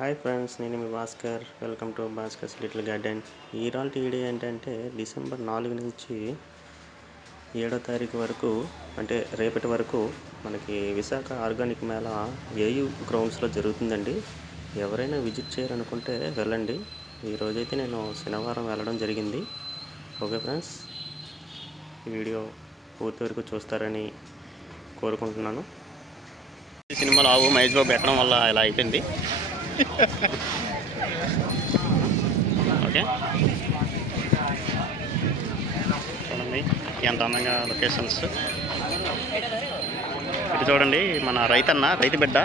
Hi friends, నేను మీ Bhaskar. Welcome to Bhaskar's little garden. ఈరోజు వీడియో ఏంటంటే డిసెంబర్ 4 నుంచి 7వ తారీఖు వరకు, అంటే రేపటి వరకు మనకి విశాఖ ఆర్గానిక్ మేళా ఏయూ గ్రౌండ్స్లో జరుగుతుందండి. ఎవరైనా విజిట్ చేయాలనుకుంటే వెళ్ళండి. ఈరోజైతే నేను శనివారం వెళ్ళడం జరిగింది. ఓకే ఫ్రెండ్స్, ఈ వీడియో పూర్తి వరకు చూస్తారని కోరుకుంటున్నాను. ఈ సినిమాలో ఆవు మహేష్ బాబు ఎక్కడం వల్ల ఇలా అయిపోయింది. ఓకే, చూడండి ఎంత అందంగా లొకేషన్స్. ఇది చూడండి మన రైతు బిడ్డ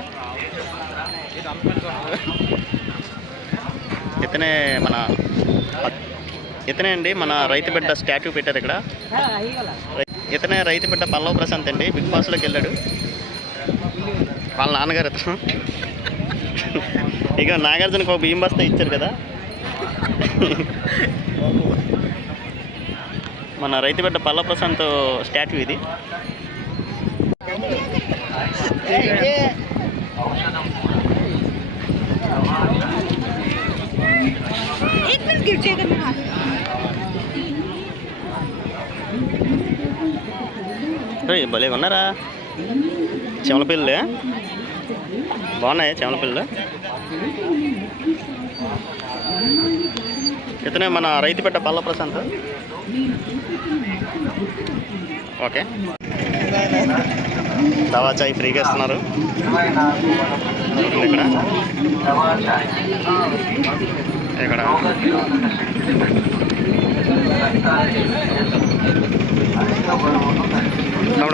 ఇతనే అండి మన రైతు బిడ్డ స్టాట్యూ పెట్టారు ఇక్కడ. ఇతనే రైతు బిడ్డ పల్లవ ప్రశాంత్ అండి. బిగ్ బాస్లోకి వెళ్ళాడు. వాళ్ళ నాన్నగారు ఇతను. ఇక నాగార్జునకు ఒక బియ్యం బస్తా ఇచ్చారు కదా. మన రైతు బిడ్డ పల్ల ప్రశాంత్ స్టాట్యూ ఇది. భలే ఉన్నారా చెమల పిల్లలు, బాగున్నాయి చెమల పిల్లలు. ఇతనే మన రైతు బిడ్డ పల్ల ప్రశాంత్. ఓకే, దవా చాయ్ ఫ్రీగా ఇస్తున్నారు ఇక్కడ. ఇక్కడ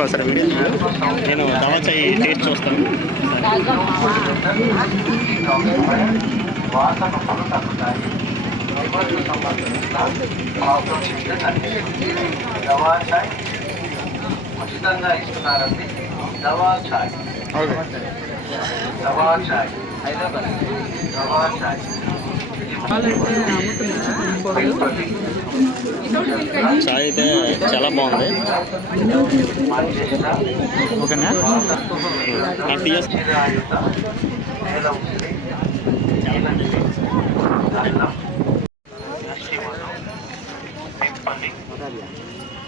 ఒకసారి వీడియో నేను దవా చాయ్ టేస్ట్ చూస్తాను. ఉచితంగా ఇస్తున్నారండి. దవా చాయ్, దవా చాయ్, హైదరాబాద్ దవా చాయ్. చాయ్ అయితే చాలా బాగుంది. ఓకేనా,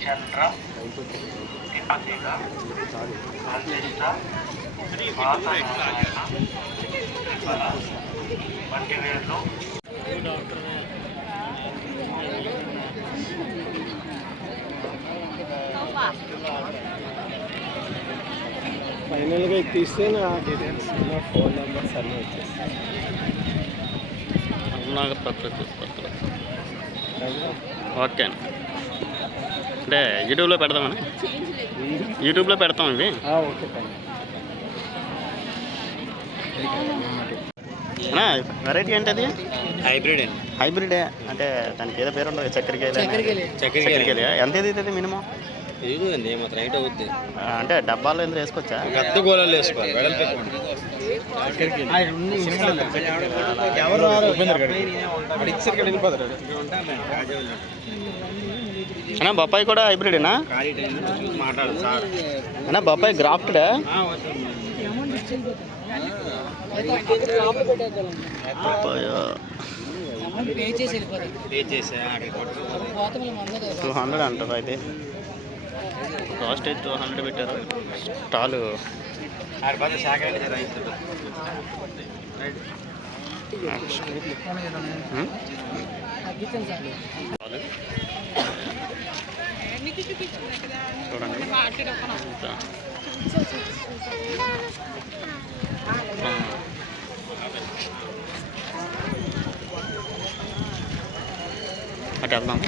చంద్ర వంటి వేళ్ళు ఫైనల్గా తీస్తే నా డీటెయిల్స్, నా ఫోన్ నెంబర్స్ అన్నీ వచ్చేస్తాయి. ఓకే, అంటే యూట్యూబ్లో పెడదామని. యూట్యూబ్లో పెడతాం ఇవి. ఓకే, వెరైటీ ఏంటి అది? హైబ్రిడ్ అండి. హైబ్రిడే అంటే దానికి ఏదో పేరు ఉండదు. చక్కెరకేళి ఎంత ఇది మినిమం? ఇదిగోండి మాత్రం రైట్ అవుద్ది. అంటే డబ్బాలో ఎందుకు వేసుకోవచ్చా? పెద్ద గోళాలు వేసుకోవాలి. అన్నా బొప్పాయి కూడా హైబ్రిడేనా? అన్నా బొప్పాయి గ్రాఫ్టెడా? బొప్పాయి 200 అంటారు. అయితే కాస్ట్ 200 పెట్టారు. స్టాలు చూడండి. అటు వెళ్దాం.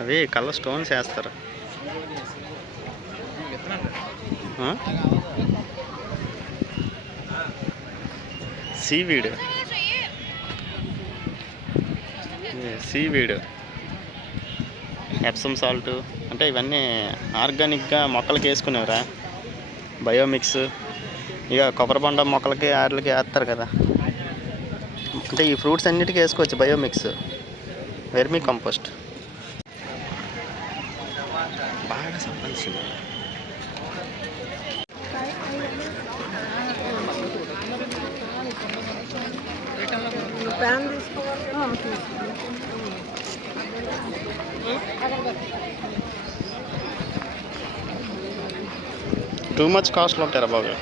అవి కళ్ళ స్టోన్స్ వేస్తారు. సీవీడ్, ఎప్సమ్ సాల్ట్, అంటే ఇవన్నీ ఆర్గానిక్గా మొక్కలకి వేసుకునేవరా. బయోమిక్స్, ఇక కొబ్బరి బొండ మొక్కలకి ఆటలకి వేస్తారు కదా. అంటే ఈ ఫ్రూట్స్ అన్నిటికీ వేసుకోవచ్చు బయోమిక్స్, వెర్మీ కంపోస్ట్. బాగా సంపాదించింది. ప్యాన్ తీసుకోవాలి. టూ మచ్ కాస్ట్లో ఉంటారా బాబు?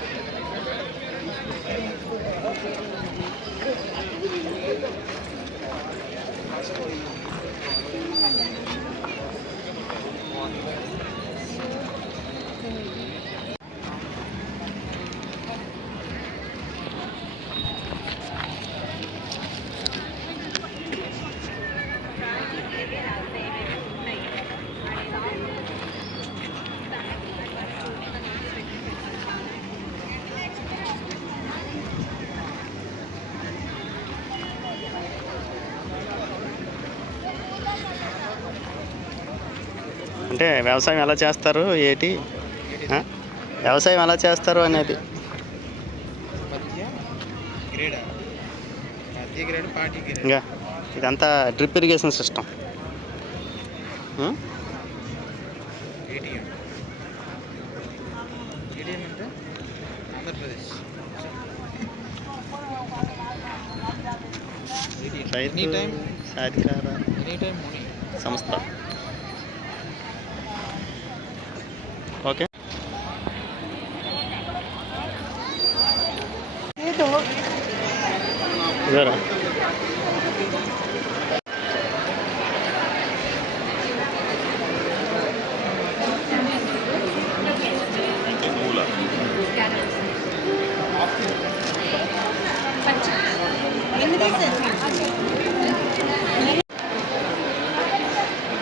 అంటే వ్యవసాయం ఎలా చేస్తారు ఏంటి, వ్యవసాయం ఎలా చేస్తారు అనేది. ఇంకా ఇదంతా డ్రిప్ ఇరిగేషన్ సిస్టమ్. సంస్థ. ఓకే. ఇదేరా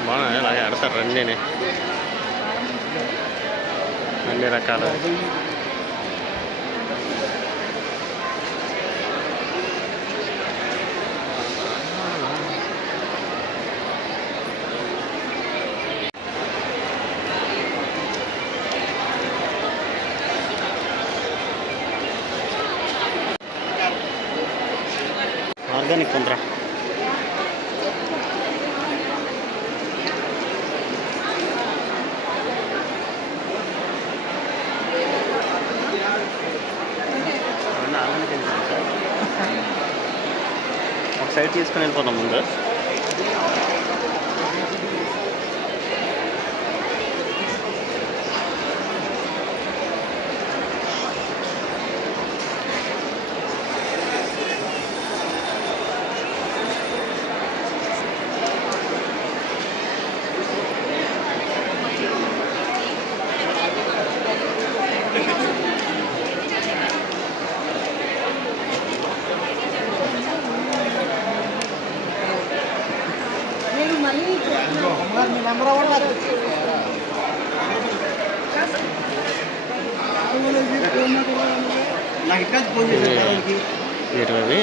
బాగా అలాగే ఆడతారు అన్నీ అన్ని రకాల. ఆర్గానిక్ ఉందిరా. ఒక సైడ్ తీసుకుని వెళ్ళిపోతాం ముందు. వీటివి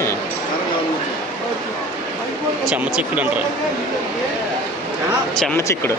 చెమ్మ చిక్కుడు అంటారు. చెమ్మ చిక్కుడు.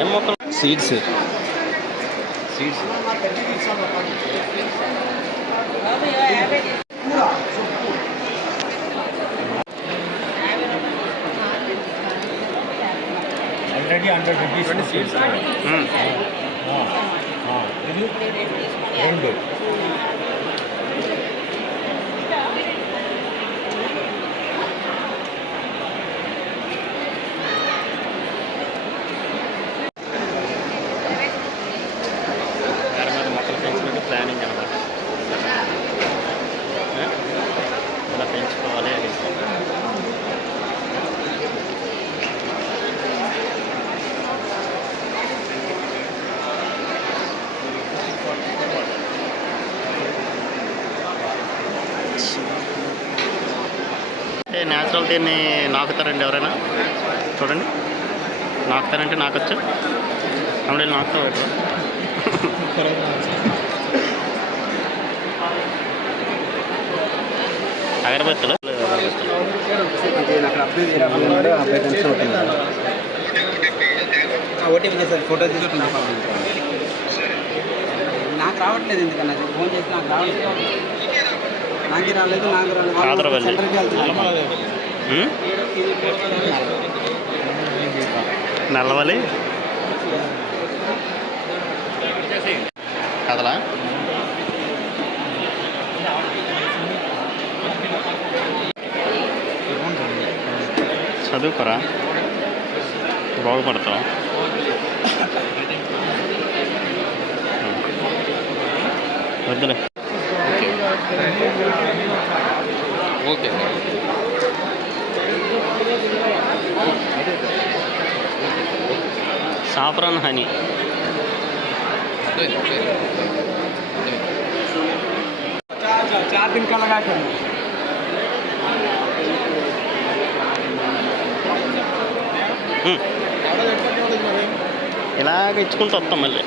ఏం మొక్కలు? Seeds. Seeds already 100 rupees seeds. రెండు మొక్కలు పెంచుకుంటే ప్లానింగ్ అనమాట. ఇలా పెంచుకోవాలి అని. న్యాచురల్ తేనె నాకుతారండి ఎవరైనా? చూడండి, నాకుతారంటే నాకొచ్చు. అప్పుడు నాకుతా పెట్టరు. అగరబత్తులు ఓటీపీ చేస్తారు, ఫోటో తీసుకుంటా. నాకు రావట్లేదు, ఎందుకన్నా ఫోన్ చేస్తే నాకు రావట్లేదు. నాకే రాలేదు, నాకు రాలేదు. సెంటర్కి వెళ్తున్నాను. నల్లవలి కదలా చదువుకోరా, బాగుపడతావు. వద్దులే. ఓకే సాఫ్రాన్ హనీ चार दिन का लगा कर ఇలాగ ఇచ్చుకుంటూ వస్తాం మళ్ళీ.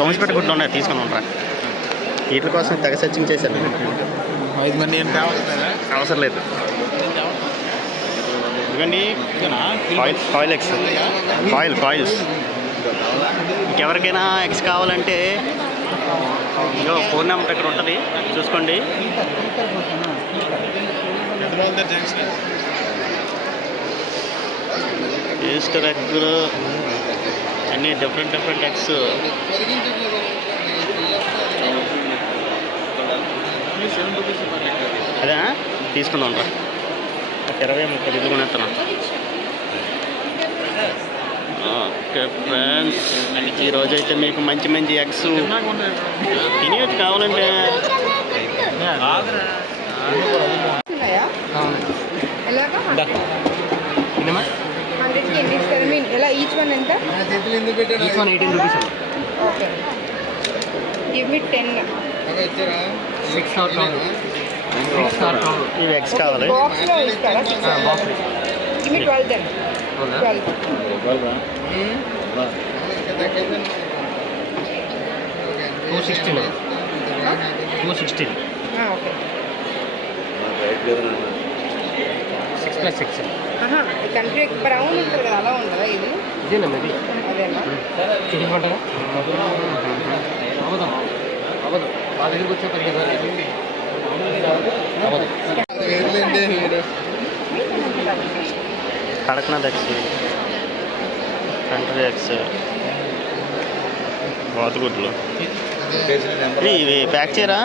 కౌన్సిపెట్ట గుడ్లు ఉన్నాయి, తీసుకుని ఉంటారా? వీటి కోసం తెగ సర్చింగ్ చేశాను. 5 మంది ఏం కావాలి? అవసరం లేదు. ఇదిగండి కాయిల్ ఎగ్స్, కాయిల్స్. ఇంకెవరికైనా ఎగ్స్ కావాలంటే ఇంకో ఫోన్ నెంబర్ ఇక్కడ ఉంటుంది, చూసుకోండి. ఈస్టర్ ఎగ్గులు అన్నీ డిఫరెంట్ ఎగ్స్. అదే తీసుకుందాం రా, ఒక 20-30 ఇల్లు కొనేస్తాను. ఓకే ఫ్రెండ్స్, ఈరోజైతే మీకు మంచి ఎగ్స్ తినేది కావాలంటే ఈచ్ వన్ ఎంత? Each one 18 rupees. Okay, give me 10. 6 or 12. ఇవి ఎగ్స్ కావాలి. బాక్స్లో ఇస్తారా? Box give me 12 then. 12. 216. 216. Okay. 6+6. Country brown ఉంటుంది కదా, అలా ఉండదా ఇది? ఇదేనా ఇది? అదేనా? చూపించమంటారా? అవ్వదు, మా దగ్గరికి వచ్చే 15 అవ్వదు. కడక్నాథ్ ఎగ్స్, కంట్రీ ఎగ్స్, బాతుగుడ్లు. ఇవి ప్యాక్ చేయరా?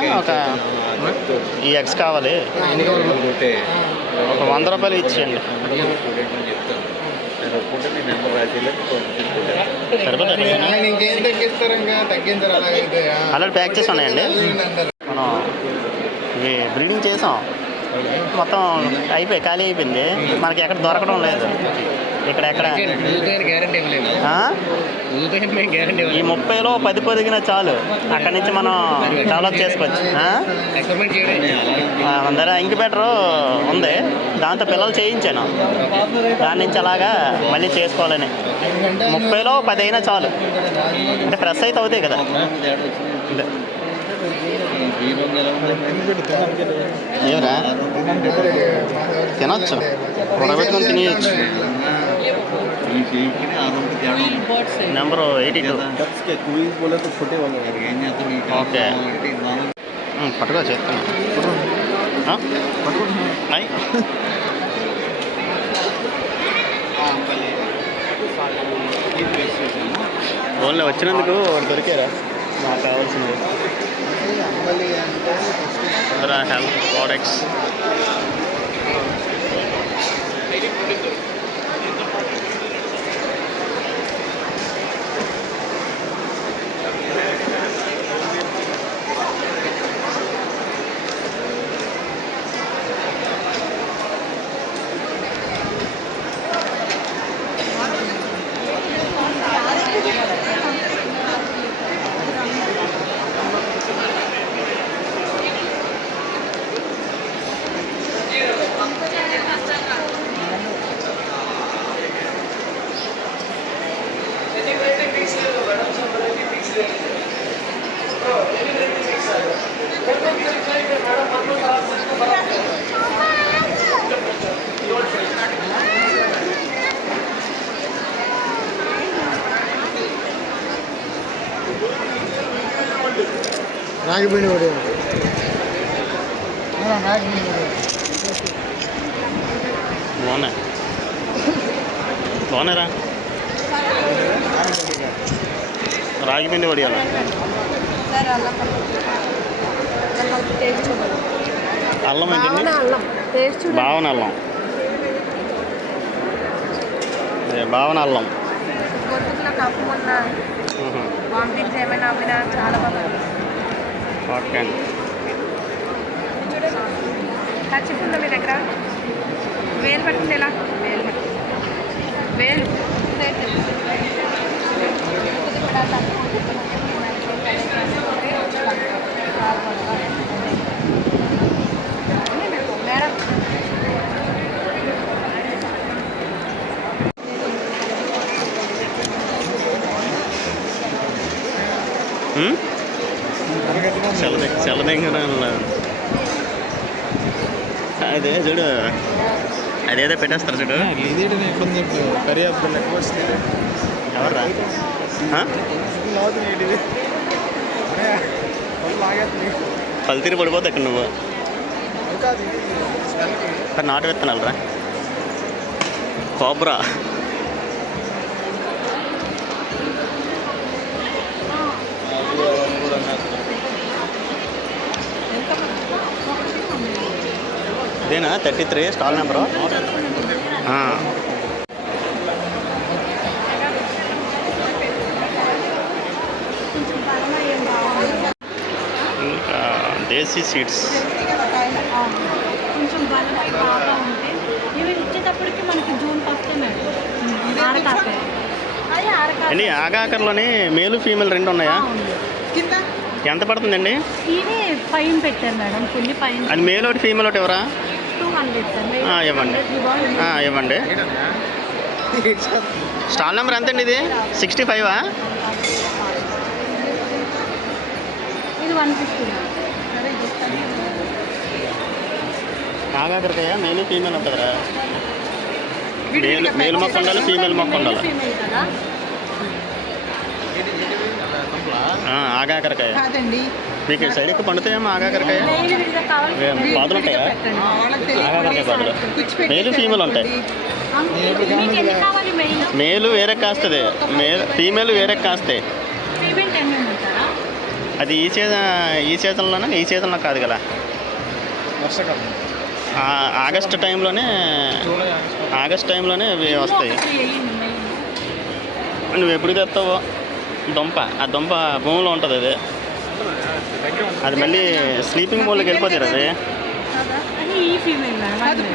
ఈ ఎగ్స్ కావాలి, ఒక 100 రూపాయలు ఇచ్చేయండి. ఇంకేం తగ్గిస్తారు? ఇంకా తగ్గించారు, అలాగైతే ఆల్రెడీ ప్యాక్ చేసి ఉన్నాయండి. మనం ఇవి బ్రీడింగ్ చేసాం, మొత్తం ఖాళీ అయిపోయింది. మనకి ఎక్కడ దొరకడం లేదు. ఎక్కడ గ్యారంటీ ఈ 30లో 10 పొదిగినా చాలు, అక్కడి నుంచి మనం డెవలప్ చేసుకోవచ్చు. మన దగ్గర ఇంక్యుబేటర్ ఉంది, దాంతో పిల్లలు చేయించాను. దాని నుంచి అలాగా మళ్ళీ చేసుకోవాలని. 30లో 10 అయినా చాలు, అంటే ఫ్రెష్ అయితే అవుతాయి కదా. ఏమరా తినొచ్చు, ఉడబెట్టుకొని తినేయచ్చు. నెంబరు 82. ఓకే, పట్టుకో, చేస్తాను. ఓన్లీ వచ్చినందుకు వాడు దొరికారా? నాకు కావాల్సింది హెల్త్ ప్రోడక్ట్స్. రాగిపోయిన వాడు బాగున్నాయి బాగున్నారా రాగి పిండి వడియాలా సార్ అల్లం టేస్ట్ చూడండి. అల్లం ఏంటండి అల్లం టేస్ట్ చూడండి. భావన అల్లం అదే భావన అల్లం గొంతుకులో కప్పు ఉన్న వామిటింగ్స్ ఏమైనా అవ్వినా చాలా బాగా ఓకే అండి ఖర్చు ఉందా మీ దగ్గర? వేలు పట్టింది ఎలా? వేలు పట్టింది వేలు మేడం చల్లదగ్గర అదే చూడు అదేదో పెట్టేస్తారు చూడు ఎవర్రా పల్తీరి పడిపోతా ఇక్కడ నువ్వు నాటు విత్తనాలు రా కోబ్రా ఇదేనా 33 స్టాల్ నెంబరు ఇంకా దేశీ సీడ్స్ కొంచెం బలమై బాగా ఉంటే ఇవి ఇచ్చేటప్పటికి మనకి జూన్ 1 మేడం ఆరకాకర అది ఆరకాకర అండి ఆగాకర్లోని మేలు ఫీమేల్ రెండు ఉన్నాయా ఎంత పడుతుందండి ఇవి పైన పెట్టారు మేడం కొన్ని పైన అది మేల్ ఒకటి ఫీమేల్ ఒకటి ఎవరా 200 సార్ ఇవ్వండి ఇవ్వండి స్టాల్ నెంబర్ ఎంతండి ఇది 65 ఇది 150 ఆగాకరకాయ మేలు ఫీమేల్ ఉంటుందిరా మేలు మొక్క ఉండాలి ఫీమేల్ మొక్క ఉండాలి ఫీమేల్ కదా ఆగాకరకాయ కాదండి మీకు సైడ్కి పండుతాయేమో ఆగాకరకాయ మెయిల్ విడిగా కావాలి పాదులు ఉంటాయా ఆగాకరకాయ పాదులు మేలు ఫీమేల్ ఉంటాయి మీకు ఎన్ని కావాలి మెయిల్ మేలు వేరే కాస్తుంది ఫీమేల్ వేరే కాస్తాయి ఫీమేల్ 10 ఉంటారా అది ఈ సీజన్లో కాదు కదా ఆగస్ట్ టైంలోనే ఇవి వస్తాయి నువ్వు ఎప్పుడు తెస్తావో దుంప ఆ దుంప భూమిలో ఉంటుంది అది మళ్ళీ స్లీపింగ్ మోడ్లోకి వెళ్ళిపోతారు అది అది ఈ ఫీమేల్ మేడం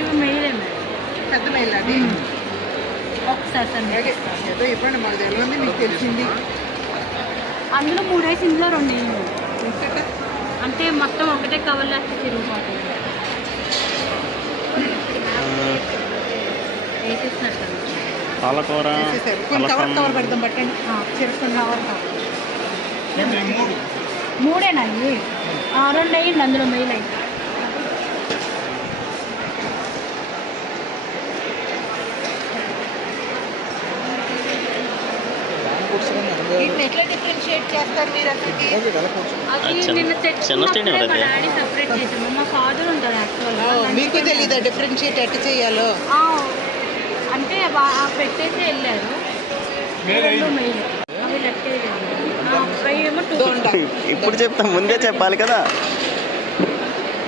ఇవి మెయిలే మేడం పెద్ద మైల్ అది ఒకసారి సార్ ఏదో ఇవ్వండి మాకు తెలియదు మీకు తెలిసింది అందులో 3 వేసి ఇందులో 2 వేయండి అంటే మొత్తం ఒకటే కవర్లు వేస్తే తిరిగిపోతుంది వేసేసినట్టు పాలకూర కొన్ని కవర్ అలసం కవర్ పెడతాం పట్టండి చెరుకుని కవర్ కవర్ 3 ఇవి 2 వేయండి అందులో మెయిల్ అయితే వీటిని ఎట్లా డిఫరెన్షియేట్ చేస్తారు మీరు అసలు అది నిన్న చిన్న స్టేడియం తెచ్చుకున్నప్పుడే మా అది. డాడీ సపరేట్ చేసాము మా ఫాదర్ ఉంటారు యాక్చువల్గా మీకు తెలీదా డిఫరెన్షియేట్ ఎట్లా చేయాలో అంటే పెట్టేసి వెళ్ళారు రెండు మెయిల్ అవి లెక్క ఏమో 2 ఇప్పుడు చెప్తా ముందే చెప్పాలి కదా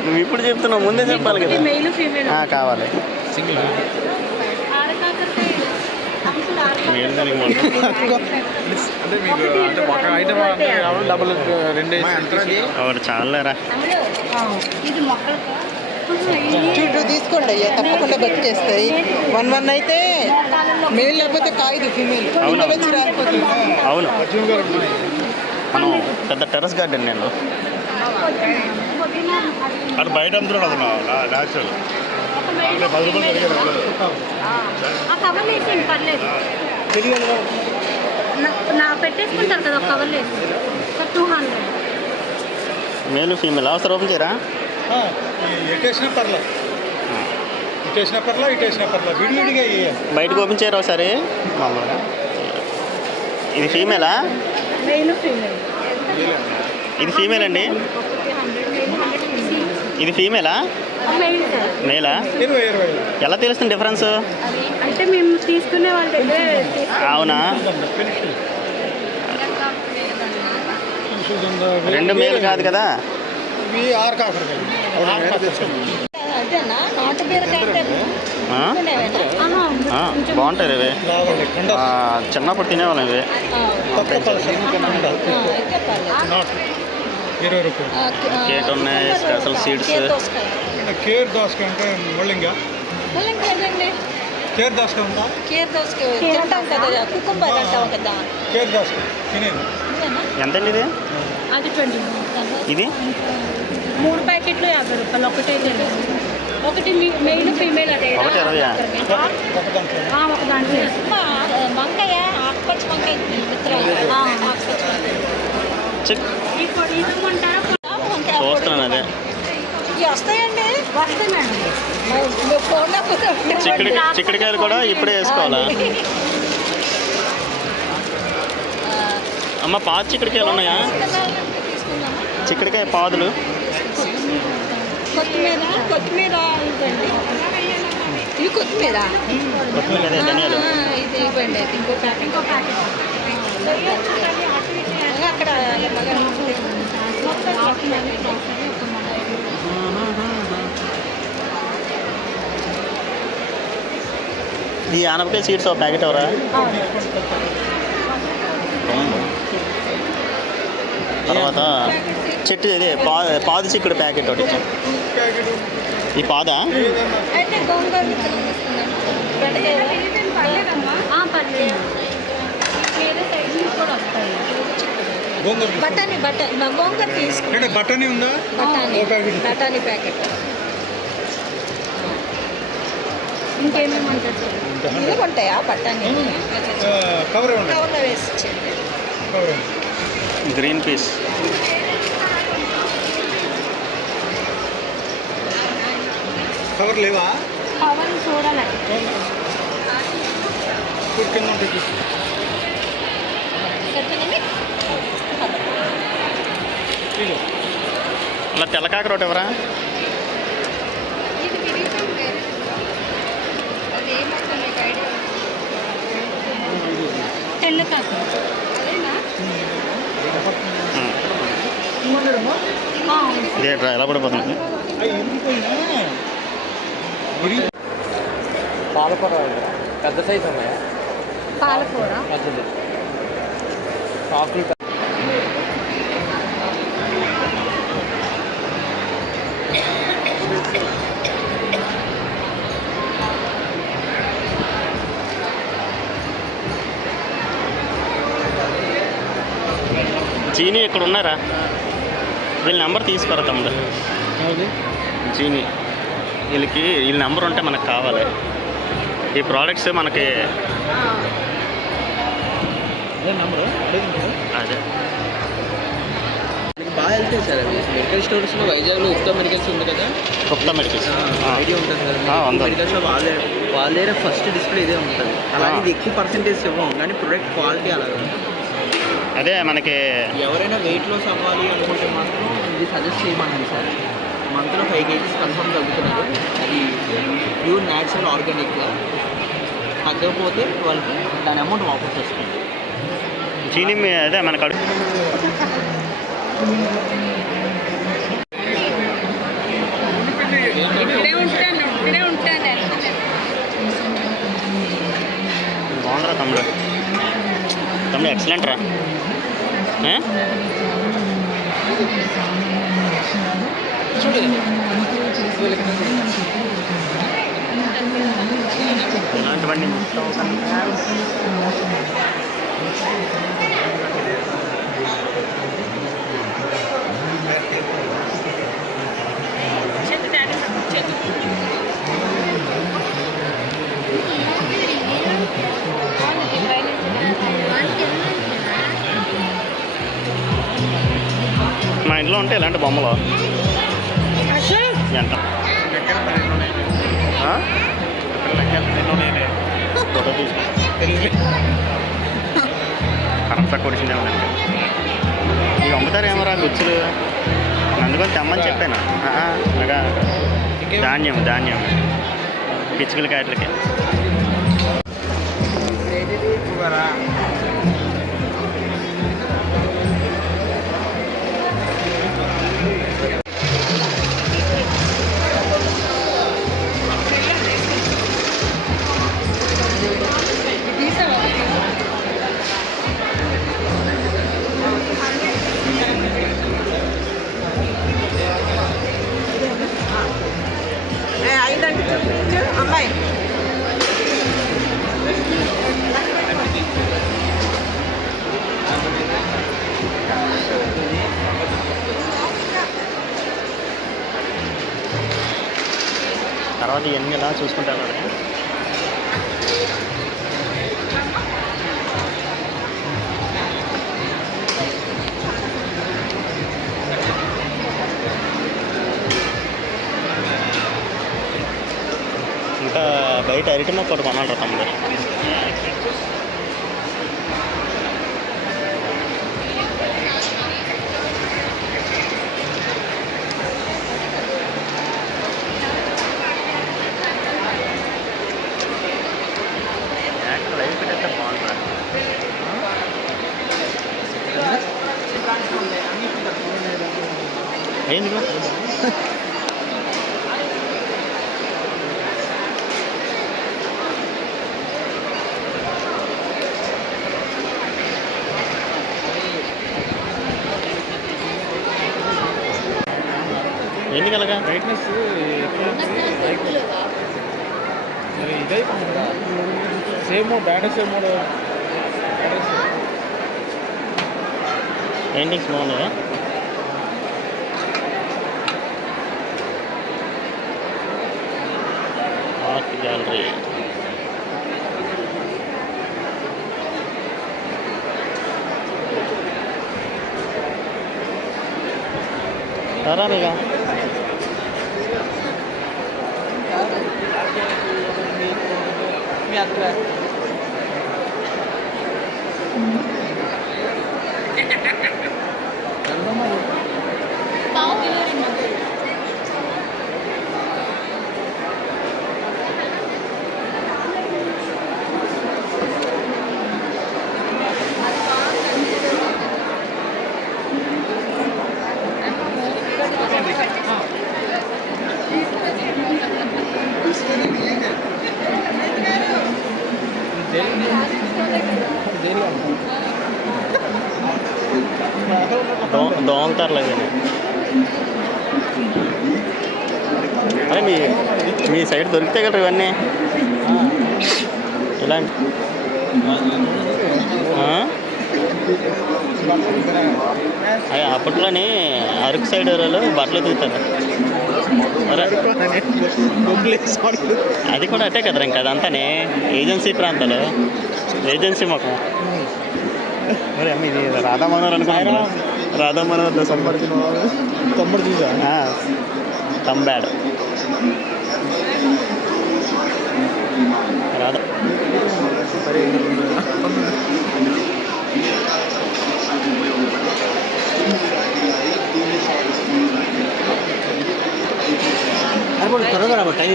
నువ్వు ఇప్పుడు చెప్తున్నావు ముందే చెప్పాలి కదా మెయిల్ ఫీమేల్ కావాలి ఆరకాకరకాయ మేలు దానికి మొదలు. అంటే మీకు అంటే ఒక ఐటమ్ కావాలి డబుల్ 2 ఒకటి చాలేరా ఇది మొక్కలతో చూడు తీసుకోండి అయ్యా తప్పకుండా బతికేస్తాయి 1 అయితే మేల్ లేకపోతే కాయదు ఫీమేల్ అవును. వచ్చి రాలిపోతుంది అవును మనం పెద్ద టెర్రస్ గార్డెన్ నేను అది బయట అమ్ముతున్నాడు న్యాచురల్ ఆ కవర్లు వేసేయండి పర్లేదు నా పెట్టేసుకుంటారు కదా ఒక కవర్లు వేసి 200 మేలు ఫీమేల్ అవసరం ఓపెన్ చేయరా ఎట్టేసిన పర్లేదు ఇటేసిన పర్లేదు విడివిడిగా బయటకు ఓపెన్ చేయరా ఒకసారి మామూలుగా ఇది ఫీమేలా మెయిల్ ఫీమేల్ ఇది ఫీమేల్ అండి, ఇది ఫీమేలా మెయిల్ సార్. మేలా? ఎలా తెలుస్తుంది డిఫరెన్స్? అంటే మేము తీసుకునే వాళ్ళ దగ్గర అవునా, రెండు మేలు కాదు కదా. ఆ? ఆ, బాగుంటాయి ఇవి, చిన్నప్పుడు తినేవాళ్ళం ఇవి. 20 రూపాయలు. కేట్ ఉన్నాయి, స్పెషల్ సీడ్స్. కేర్ దోసకాయ అంటే ముళ్ళంగా. కేర్ దోసకాయ ఉందా? తింటాం కదా, కుకుంబర్ అంటాం కదా. కేర్ దోసకాయ తినేది. ఎంతండి ఇది? అది 20. ఇది 3 ప్యాకెట్లు 50 రూపాయలు. ఒకటైతే ఒకటి మెయిల్ ఫీమేల్ అదే ఒకటి 20. ఒక దాంట్లో వంకాయ ఆకుపచ్చి వంకాయ చిక్ ఈ పొడి ఇవ్వమంటారా? చూస్తున్నాను అదే. ఇవి వస్తాయండి. వస్తాయి మేడం. ఫోన్లో చిక్కుడుకాయలు కూడా ఇప్పుడే వేసుకోవాలా? అమ్మ పాత చిక్కుడుకాయలు ఉన్నాయా? చిక్కుడుకాయ పాదులు. కొత్తిమీర ఇవ్వండి. ఇవి కొత్తిమీర అదే ధనియాలు. ఇది ఇవ్వండి. అది ఇంకో ప్యాకెట్ అక్కడ ఈ ఆనపకాయ సీడ్స్ ఒక ప్యాకెట్ ఎవరా? తర్వాత చెట్టు ఇది పాదు చిక్కుడు ప్యాకెట్ ఒకటి. ఈ పాదా? అయితే గోంగూర బఠానీ గోంగూర తీసుకుంటాం. బఠానీ ఉందా? బఠానీ ప్యాకెట్ ఇంకేమేమి ఉంటుంది? ఇవి ఉంటాయా బఠానీ? కవర్లో వేసి ఇచ్చేయండి. Green peas. కవర్ లేవా? కవర్ చూడాలి. అలా తెల్లకాక రోటి ఎవరా? తెల్లకాకు ఇదేట్రా ఎలా పడిపోతుంది? పాలకూర పెద్ద సైజు ఉన్నాయా? పాలకూర పెద్దది ఆకులు. జీని ఇక్కడ ఉన్నారా? వీళ్ళ నెంబర్ తీసుకోరా తమ్ముడు. జీని వీళ్ళ నెంబర్ ఉంటే మనకు కావాలి. ఈ ప్రోడక్ట్స్ మనకి అదే బాగా వెళ్తాయి సార్ అవి. మెడికల్ స్టోర్స్లో వైజాగ్లో ఉప్తా మెడికల్స్ ఉంది కదా, గుప్తా మెడికల్స్ ఐడియా ఉంటుంది కదా. ఉంది. మెడికల్ షాప్ వాళ్ళ దగ్గర ఫస్ట్ డిస్ప్లే ఇదే ఉంటుంది. అలాగే ఇది ఎక్కువ పర్సెంటేజ్ ఇవ్వం, కానీ ప్రొడక్ట్ క్వాలిటీ అలాగే ఉంటుంది. అదే మనకి ఎవరైనా వెయిట్ లాస్ అవ్వాలి అనుకుంటే మాత్రం ఇది సజెస్ట్ చేయమన్నాను సార్. మంత్లో 5 kgs కన్ఫర్మ్ తగ్గుతున్నారు. అది ప్యూర్ న్యాచురల్ ఆర్గానిక్గా. తగ్గకపోతే వాళ్ళకి దాని అమౌంట్ వాపస్ వస్తుంది. చీని అదే మనకు అడుగు బాగుందిరా తమ్ముడు. తమ్ముడు ఎక్సలెంట్ రా. ఇలాంటివన్నీ మా ఇంట్లో ఉంటే ఇలాంటి బొమ్మలు ఎంత ఫోటో తీసుకుంటా కరెక్ట్గా కొడిచిందే ఉందండి. ఇవి అమ్ముతారేమోరా గుచ్చులు, అందుకని తెమ్మని చెప్పాను. అలాగా ధాన్యం పిచ్చుకల కాయలకి. అయిందంటే చూపించు అమ్మాయి. తర్వాత ఇవన్నీ ఎలా చూసుకుంటారు కదా. ఇంకా బయట అరటి మొక్క ఒకటి కొనాలి తమ్ముడు. లైఫ్ పెట్టేస్తే బాగుంటుంది. ఏంది ఎందుకలగా బ్రైట్నెస్ మరి ఇదైపోతుంది same mode data same mode paintings బాగున్నాయా? Art gallery. రారాగా మీ అక్కడ పావు కిలో 200. దోమతారు లేదు. అరే మీ సైడ్ దొరికితే కదా ఇవన్నీ ఇలాంటి. అయ్యా అప్పట్లోని అరకు సైడ్ వాళ్ళు బట్టలు తీస్తారు. అది కూడా అట్టే కదరా, ఇంకా అదంతానే ఏజెన్సీ ప్రాంతాలు, ఏజెన్సీ మొఖం. మరి అమ్మ ఇది రాధా మనోహర్ అనుకున్నా. రాధా మనోహర్ తమ్ముడు చూసా తంబాడు రాధా. త్వరగా రాబట్టి టైం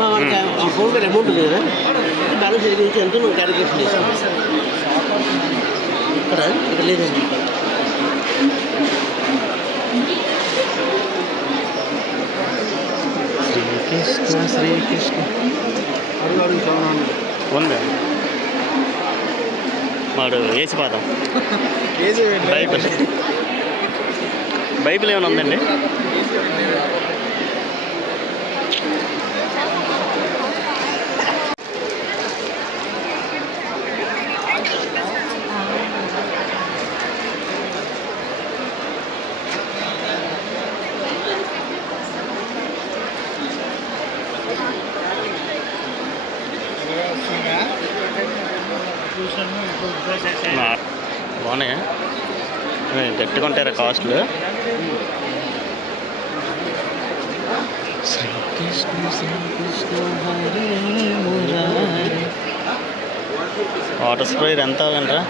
మనకి ఆ ఫోన్ పే అమౌంట్ ఉంది కదా, బ్యాలెన్స్ ఎదిగించి ఎంత నువ్వు క్యాలిక్యులేషన్ చేస్తాను ఇక్కడ ఇక్కడ లేదండి. శ్రీకృష్ణ శ్రీకృష్ణ ఉంది వాడు ఏసుపాదం. బైబిల్ ఏమైనా ఉందండి? బాగున్నాయా? గట్టిగా ఉంటారా కాస్ట్లు? శ్రీకృష్ణ శ్రీకృష్ణ హరే మురారే. వాటర్ స్ప్రేయర్ ఎంత అంటారా?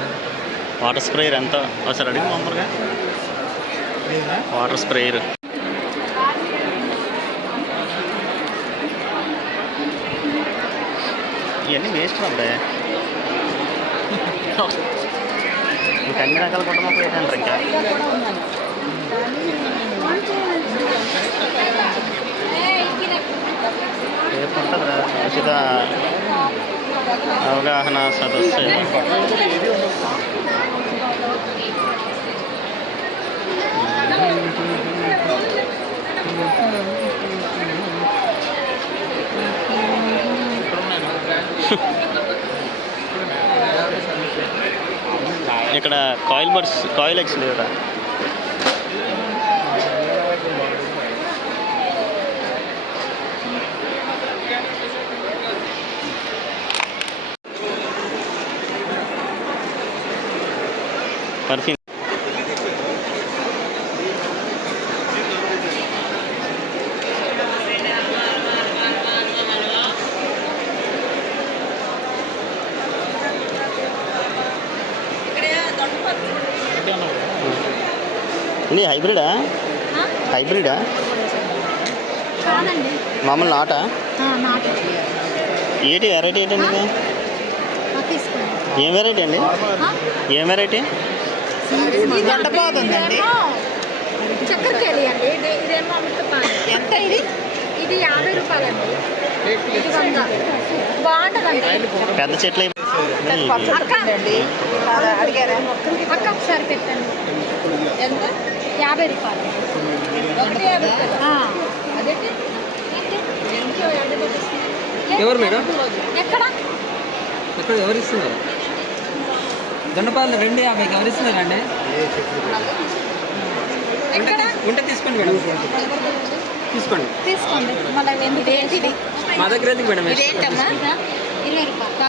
వాటర్ స్ప్రేయర్ ఎంత ఒకసారి అడిగి మామూలుగా వాటర్ స్ప్రేయర్ ఇవన్నీ వేస్ట్ అబ్బాయి. ఇంకా అన్ని రకాల కుటుంబ మొక్కలు ఏంటంటారు ఇంకా రేపు ఉంటుందిరా ఉచిత అవగాహన సదస్సు. ఇక్కడ కాయిల్ ఎక్స్ లేదా? పర్ఫ్యూమ్ ఇది హైబ్రిడా? హైబ్రిడా కాదండి, మామూలు నాటా? నాటు ఏంటి వెరైటీ ఏంటండి ఇది? తీసుకోండి. ఏం వెరైటీ అండి? ఏం వెరైటీ? దొండపాదు ఉందండి. చక్కెరకేళి అండి. ఇదేమో అమృతపాలు. ఎంత ఇది? ఇది 50 రూపాయలండి. ఇది 100. బాగుంటుందండి. పెద్ద చెట్లు అండి అడిగారా? అక్క ఒకసారి పెట్టండి. ఎంత? 50 రూపాయలు. అదేంటి? ఎవరు మేడం? ఎక్కడ? ఇక్కడ ఎవరు ఇస్తున్నారు? దొండపాలు 250 ఎవరు ఇస్తున్నారండి? ఉంటే తీసుకోండి మేడం, తీసుకోండి. తీసుకోండి. మళ్ళీ ఏంటిది? మా దగ్గర ఎందుకు మేడం? ఇదేంటమ్మా? 20 రూపాయలు.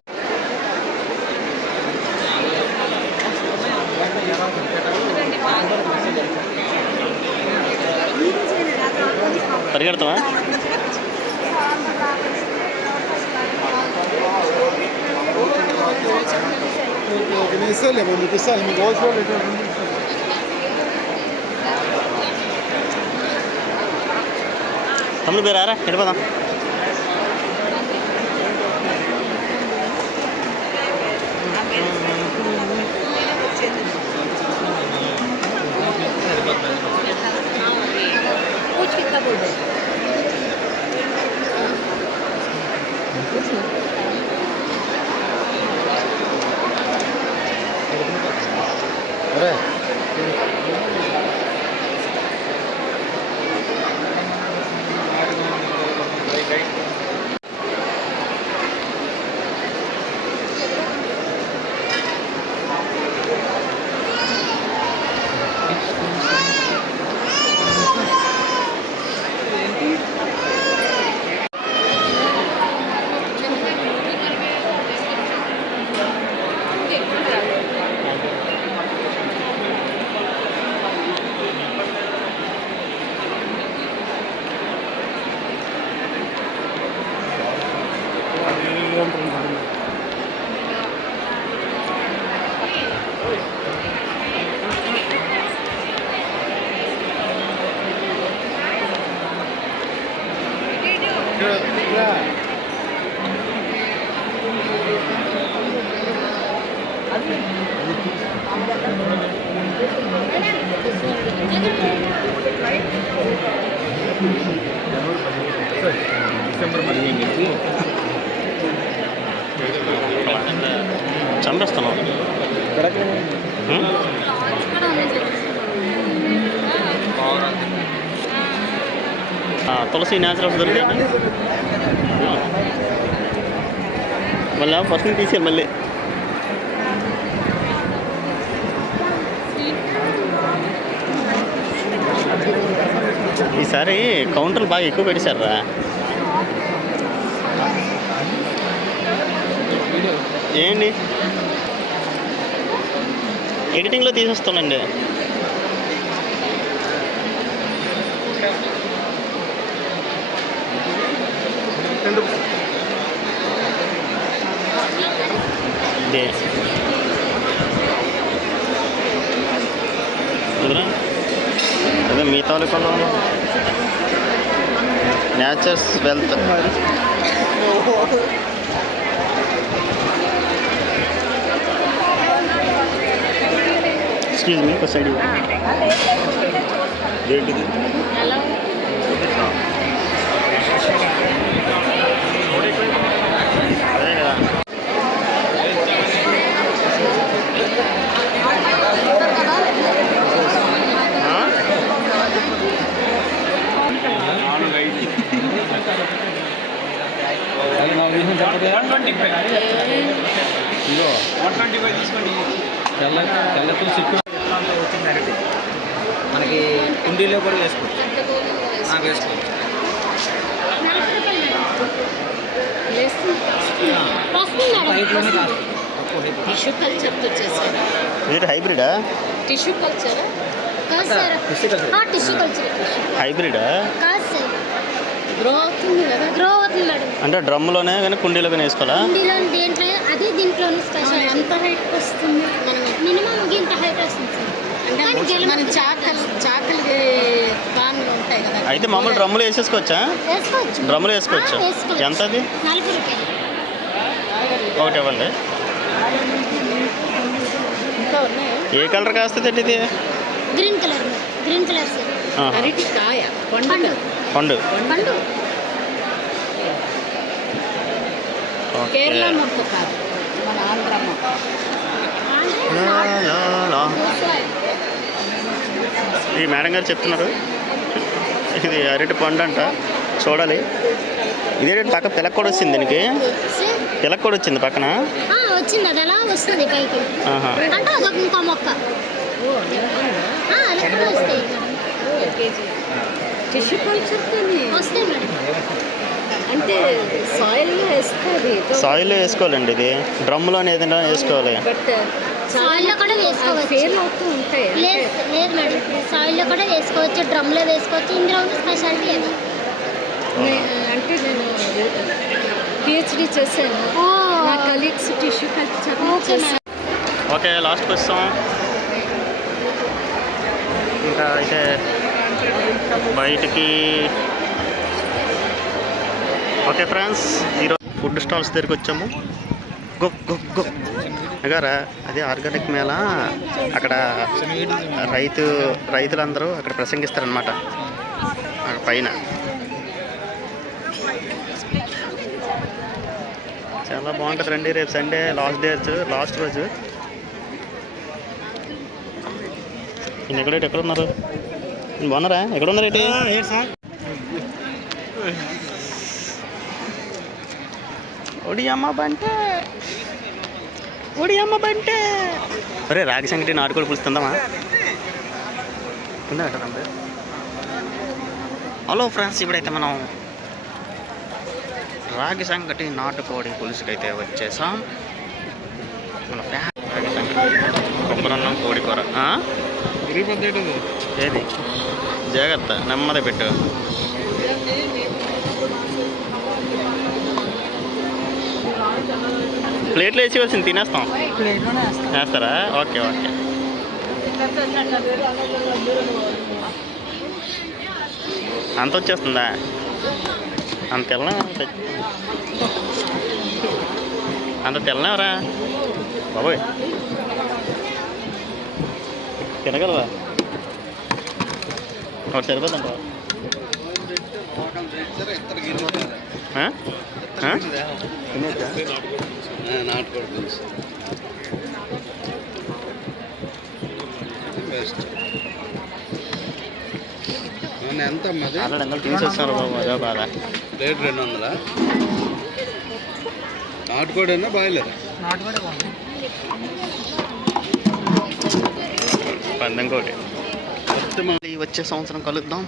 పరిగెడతావా? తమ్ముడు మీరు రారా, వెళ్ళిపోదాం. कुछ कितना बोल रहे? డిసెంబర్ 15 నుంచి చంపేస్తున్నాం. తులసి న్యాచురల్స్ దొరికాయి. మళ్ళీ ఫస్ట్ తీసే మళ్ళీ ఈసారి కౌంటర్లు బాగా ఎక్కువ పెట్టేశారా? ఏంటి ఎడిటింగ్లో తీసేస్తానండి. మీ తాలూకాలో నేచర్స్ వెల్త్. ఎక్స్క్యూజ్ మీ ఒక సైడ్ ఏంటిది అదే కదా. మనకి కుండీలో కూడా వేసుకోవచ్చు. వేసుకోవచ్చు. హైట్లోనే కాదు. టిష్యూ కల్చర్తో చేశారు. ఇది హైబ్రిడా? టిష్యూ కల్చర్ కాదు సార్. టిష్యూ కల్చర్ హైబ్రిడా? కాదు సార్. గ్రో అవుతుంది కదా, గ్రో అవుతుంది మేడం. అంటే డ్రమ్లోనే కానీ కుండీలో కానీ వేసుకోవాలా? కుండీలో దేంట్లో అదే దీంట్లోనే స్పెషల్. ఎంత హైట్ వస్తుంది? మినిమం ఇంత హైట్ వస్తుంది సార్. అంటే మన చాకలు బాగా ఉంటాయి కదా. అయితే మామూలు డ్రమ్ములు వేసేసుకోవచ్చా? వేసుకోవచ్చు. డ్రమ్ములు వేసుకోవచ్చు. ఎంత అది? 40 రూపాయలు. ఒకటి ఇవ్వండి. ఏ కలర్ కాస్తుంది ఇది? Green colour. Green colour sir. అరటికాయ పండు. పండు. పండు. కేరళ మొక్క కాదు, మన ఆంధ్ర మొక్క. ఈ మేడం గారు చెప్తున్నారు ఇది అరటి పండు అంట. చూడాలి. ఇదేంటి పక్క పిలక కూడా వచ్చింది దీనికి. పిలక కూడా వచ్చింది పక్కన. వచ్చింది. అది ఎలా వస్తుంది పైకి అంటే అదొక ఇంకో మొక్క. అది కూడా వస్తాయి. టిష్యూ కల్చర్తో వస్తాయి మేడం. అంటే సాయిల్లో వేస్తుంది. సాయిల్లో వేసుకోవాలండి. ఇది డ్రమ్లో ఏదైనా వేసుకోవాలి. బట్ సాయిల్లో కూడా వేసుకోవచ్చు. ఫెయిల్ అవుతూ ఉంటాయి. లేదు లేదు మేడం, సాయిల్లో కూడా వేసుకోవచ్చు, డ్రమ్లో వేసుకోవచ్చు. ఇందులో ఉన్న స్పెషాలిటీ అది. అంటే నేను పిహెచ్డి చేశాను. నా colleagues tissue culture. Okay madam. Okay, లాస్ట్కి వస్తాం. ఇంకా అయితే బయటికి. ఓకే ఫ్రెండ్స్, ఈరోజు ఫుడ్ స్టాల్స్ దగ్గరికి వచ్చాము. గారా అది ఆర్గానిక్ మేళ. అక్కడ రైతులందరూ అక్కడ ప్రసంగిస్తారనమాట అక్కడ పైన. చాలా బాగుంటుంది రండి. రేపు సండే లాస్ట్ రోజు. నేను ఎక్కడ ఉన్నారు? బాగున్నారా? ఎక్కడ ఉన్నారు? ఏంటి ఒడియమ్మ బంటే అరే రాగి సంగటి నాటుకోడి పులుస్తుందామా? హలో ఫ్రెండ్స్, ఇప్పుడైతే మనం రాగి సంగటి నాటుకోడి పులుసుకైతే వచ్చేసాం. మన రాగి సంగటి, కొబ్బరన్నం, కోడి కూర. ఏది జాగ్రత్త, నెమ్మది పెట్టు. ప్లేట్లో వేసి వచ్చింది, తినేస్తాం. వేస్తారా? ఓకే. అంత వచ్చేస్తుందా? అంత తెల్లనేవరా బాబోయ్? తినగలవా? ఒకటి సరిపోతుంట. నాటుకోడి పులుసు బెస్ట్. ఎంత అమ్మది? తీసేస్తున్నారు బాబు, అదో బాధ. రేట్ 200. నాటుకోడి అన్నా బాయిలర్? పందెం కోటి. మళ్ళీ వచ్చే సంవత్సరం కలుద్దాం.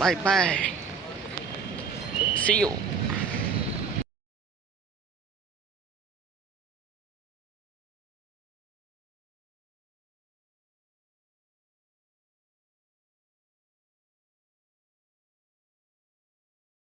బాయ్. See you.